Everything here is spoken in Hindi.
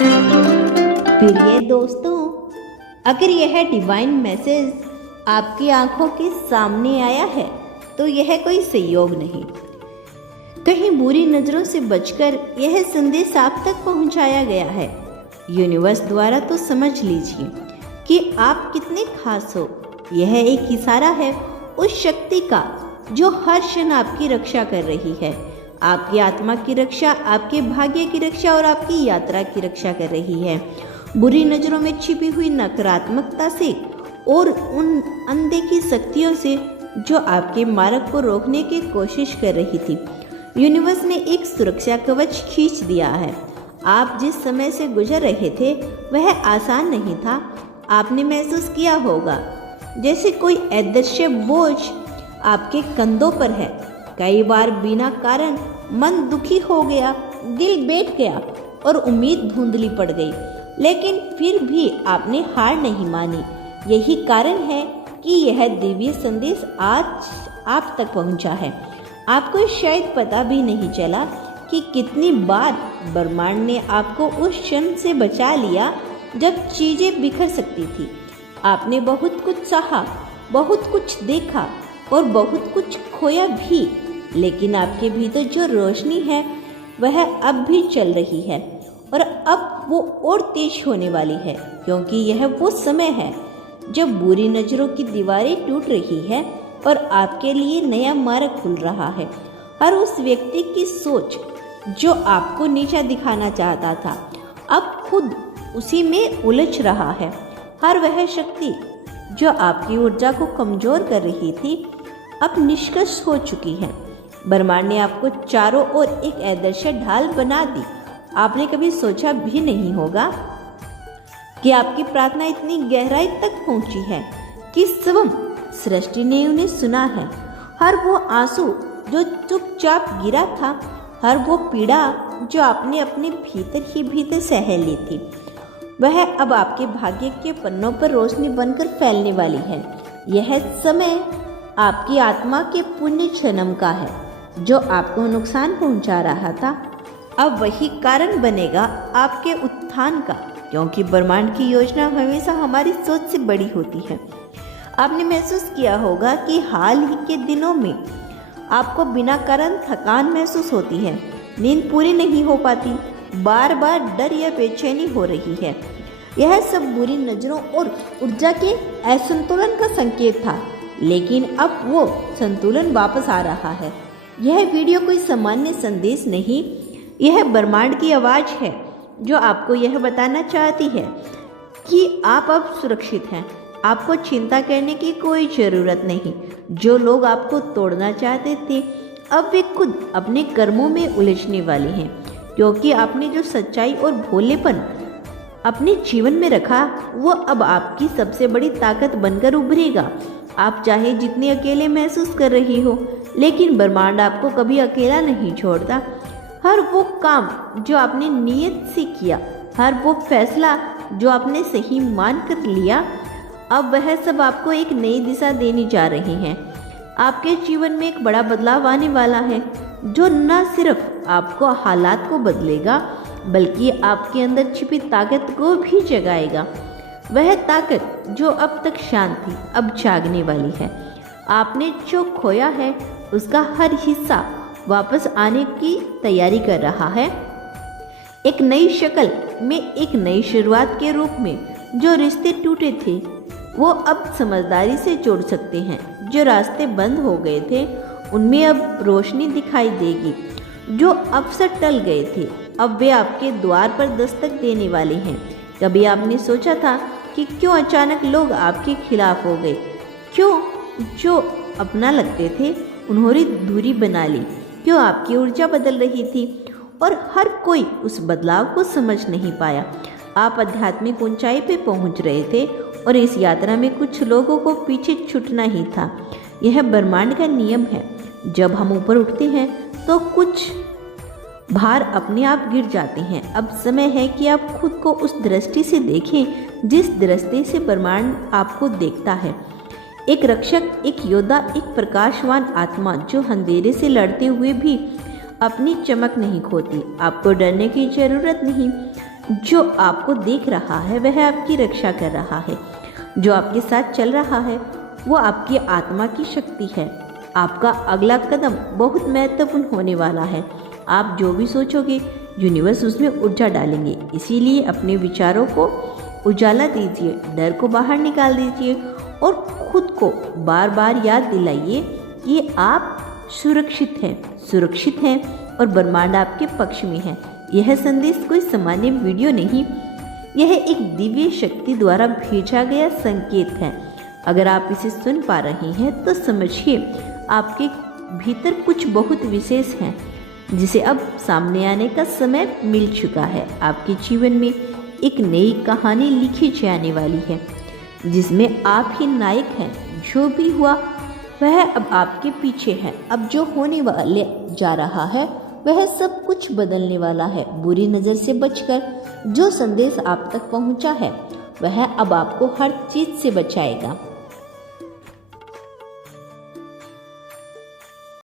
प्रिय दोस्तों, अगर यह डिवाइन मैसेज आपकी आंखों के सामने आया है तो यह कोई संयोग नहीं, कहीं बुरी नज़रों से बचकर यह संदेश आप तक पहुंचाया गया है यूनिवर्स द्वारा। तो समझ लीजिए कि आप कितने खास हो। यह एक इशारा है उस शक्ति का जो हर क्षण आपकी रक्षा कर रही है, आपकी आत्मा की रक्षा, आपके भाग्य की रक्षा और आपकी यात्रा की रक्षा कर रही है। बुरी नज़रों में छिपी हुई नकारात्मकता से और उन अनदेखी शक्तियों से जो आपके मार्ग को रोकने की कोशिश कर रही थी, यूनिवर्स ने एक सुरक्षा कवच खींच दिया है। आप जिस समय से गुजर रहे थे वह आसान नहीं था। आपने महसूस किया होगा जैसे कोई अदृश्य बोझ आपके कंधों पर है। कई बार बिना कारण मन दुखी हो गया, दिल बैठ गया और उम्मीद धुंधली पड़ गई, लेकिन फिर भी आपने हार नहीं मानी। यही कारण है कि यह दिव्य संदेश आज आप तक पहुंचा है। आपको शायद पता भी नहीं चला कि कितनी बार ब्रह्मांड ने आपको उस क्षण से बचा लिया जब चीजें बिखर सकती थी। आपने बहुत कुछ सहा, बहुत कुछ देखा और बहुत कुछ खोया भी, लेकिन आपके भीतर जो रोशनी है वह अब भी चल रही है और अब वो और तेज होने वाली है, क्योंकि यह वो समय है जब बुरी नज़रों की दीवारें टूट रही है और आपके लिए नया मार्ग खुल रहा है। हर उस व्यक्ति की सोच जो आपको नीचा दिखाना चाहता था अब खुद उसी में उलझ रहा है। हर वह शक्ति जो आपकी ऊर्जा को कमजोर कर रही थी अब निष्कर्ष हो चुकी है। ब्रह्मांड ने आपको चारों ओर एक आदर्श ढाल बना दी। आपने कभी सोचा भी नहीं होगा कि आपकी प्रार्थना इतनी गहराई तक पहुंची है कि स्वयं सृष्टि ने उन्हें सुना है। हर वो आंसू जो चुपचाप गिरा था, हर वो पीड़ा जो आपने अपने भीतर ही भीतर सह ली थी, वह अब आपके भाग्य के पन्नों पर रोशनी बनकर फैलने वाली है। यह समय आपकी आत्मा के पुण्य जन्म का है जो आपको नुकसान पहुंचा रहा था, अब वही कारण बनेगा आपके उत्थान का, क्योंकि ब्रह्मांड की योजना हमेशा हमारी सोच से बड़ी होती है। आपने महसूस किया होगा कि हाल ही के दिनों में आपको बिना कारण थकान महसूस होती है, नींद पूरी नहीं हो पाती, बार बार डर या बेचैनी हो रही है। यह सब बुरी नज़रों और ऊर्जा के असंतुलन का संकेत था, लेकिन अब वो संतुलन वापस आ रहा है। यह वीडियो कोई सामान्य संदेश नहीं, यह ब्रह्मांड की आवाज़ है जो आपको यह बताना चाहती है कि आप अब सुरक्षित हैं। आपको चिंता करने की कोई ज़रूरत नहीं। जो लोग आपको तोड़ना चाहते थे अब वे खुद अपने कर्मों में उलझने वाले हैं, क्योंकि आपने जो सच्चाई और भोलेपन अपने जीवन में रखा वो अब आपकी सबसे बड़ी ताकत बनकर उभरेगा। आप चाहे जितने अकेले महसूस कर रही हो, लेकिन ब्रह्मांड आपको कभी अकेला नहीं छोड़ता। हर वो काम जो आपने नियत से किया, हर वो फैसला जो आपने सही मान कर लिया, अब वह सब आपको एक नई दिशा देने जा रहे हैं। आपके जीवन में एक बड़ा बदलाव आने वाला है जो न सिर्फ आपको हालात को बदलेगा बल्कि आपके अंदर छिपी ताकत को भी जगाएगा। वह ताकत जो अब तक शांत थी अब जागने वाली है। आपने जो खोया है उसका हर हिस्सा वापस आने की तैयारी कर रहा है, एक नई शक्ल में, एक नई शुरुआत के रूप में। जो रिश्ते टूटे थे वो अब समझदारी से जोड़ सकते हैं, जो रास्ते बंद हो गए थे उनमें अब रोशनी दिखाई देगी, जो अवसर टल गए थे अब वे आपके द्वार पर दस्तक देने वाले हैं। कभी आपने सोचा था कि क्यों अचानक लोग आपके खिलाफ हो गए, क्यों जो अपना लगते थे उन्होंने दूरी बना ली, क्यों आपकी ऊर्जा बदल रही थी और हर कोई उस बदलाव को समझ नहीं पाया। आप आध्यात्मिक ऊंचाई पे पहुंच रहे थे और इस यात्रा में कुछ लोगों को पीछे छूटना ही था। यह ब्रह्मांड का नियम है, जब हम ऊपर उठते हैं तो कुछ भार अपने आप गिर जाते हैं। अब समय है कि आप खुद को उस दृष्टि से देखें जिस दृष्टि से ब्रह्मांड आपको देखता है। एक रक्षक, एक योद्धा, एक प्रकाशवान आत्मा जो अंधेरे से लड़ते हुए भी अपनी चमक नहीं खोती। आपको डरने की जरूरत नहीं, जो आपको देख रहा है वह आपकी रक्षा कर रहा है। जो आपके साथ चल रहा है वो आपकी आत्मा की शक्ति है। आपका अगला कदम बहुत महत्वपूर्ण होने वाला है। आप जो भी सोचोगे यूनिवर्स उसमें ऊर्जा डालेंगे। इसीलिए अपने विचारों को उजाला दीजिए, डर को बाहर निकाल दीजिए और खुद को बार बार याद दिलाइए कि आप सुरक्षित हैं और ब्रह्मांड आपके पक्ष में है। यह संदेश कोई सामान्य वीडियो नहीं, यह एक दिव्य शक्ति द्वारा भेजा गया संकेत है। अगर आप इसे सुन पा रहे हैं तो समझिए आपके भीतर कुछ बहुत विशेष है जिसे अब सामने आने का समय मिल चुका है। आपके जीवन में एक नई कहानी लिखी जाने वाली है जिसमें आप ही नायक हैं। जो भी हुआ वह अब आपके पीछे है। अब जो होने वाले जा रहा है वह सब कुछ बदलने वाला है। बुरी नज़र से बचकर जो संदेश आप तक पहुंचा है वह अब आपको हर चीज़ से बचाएगा।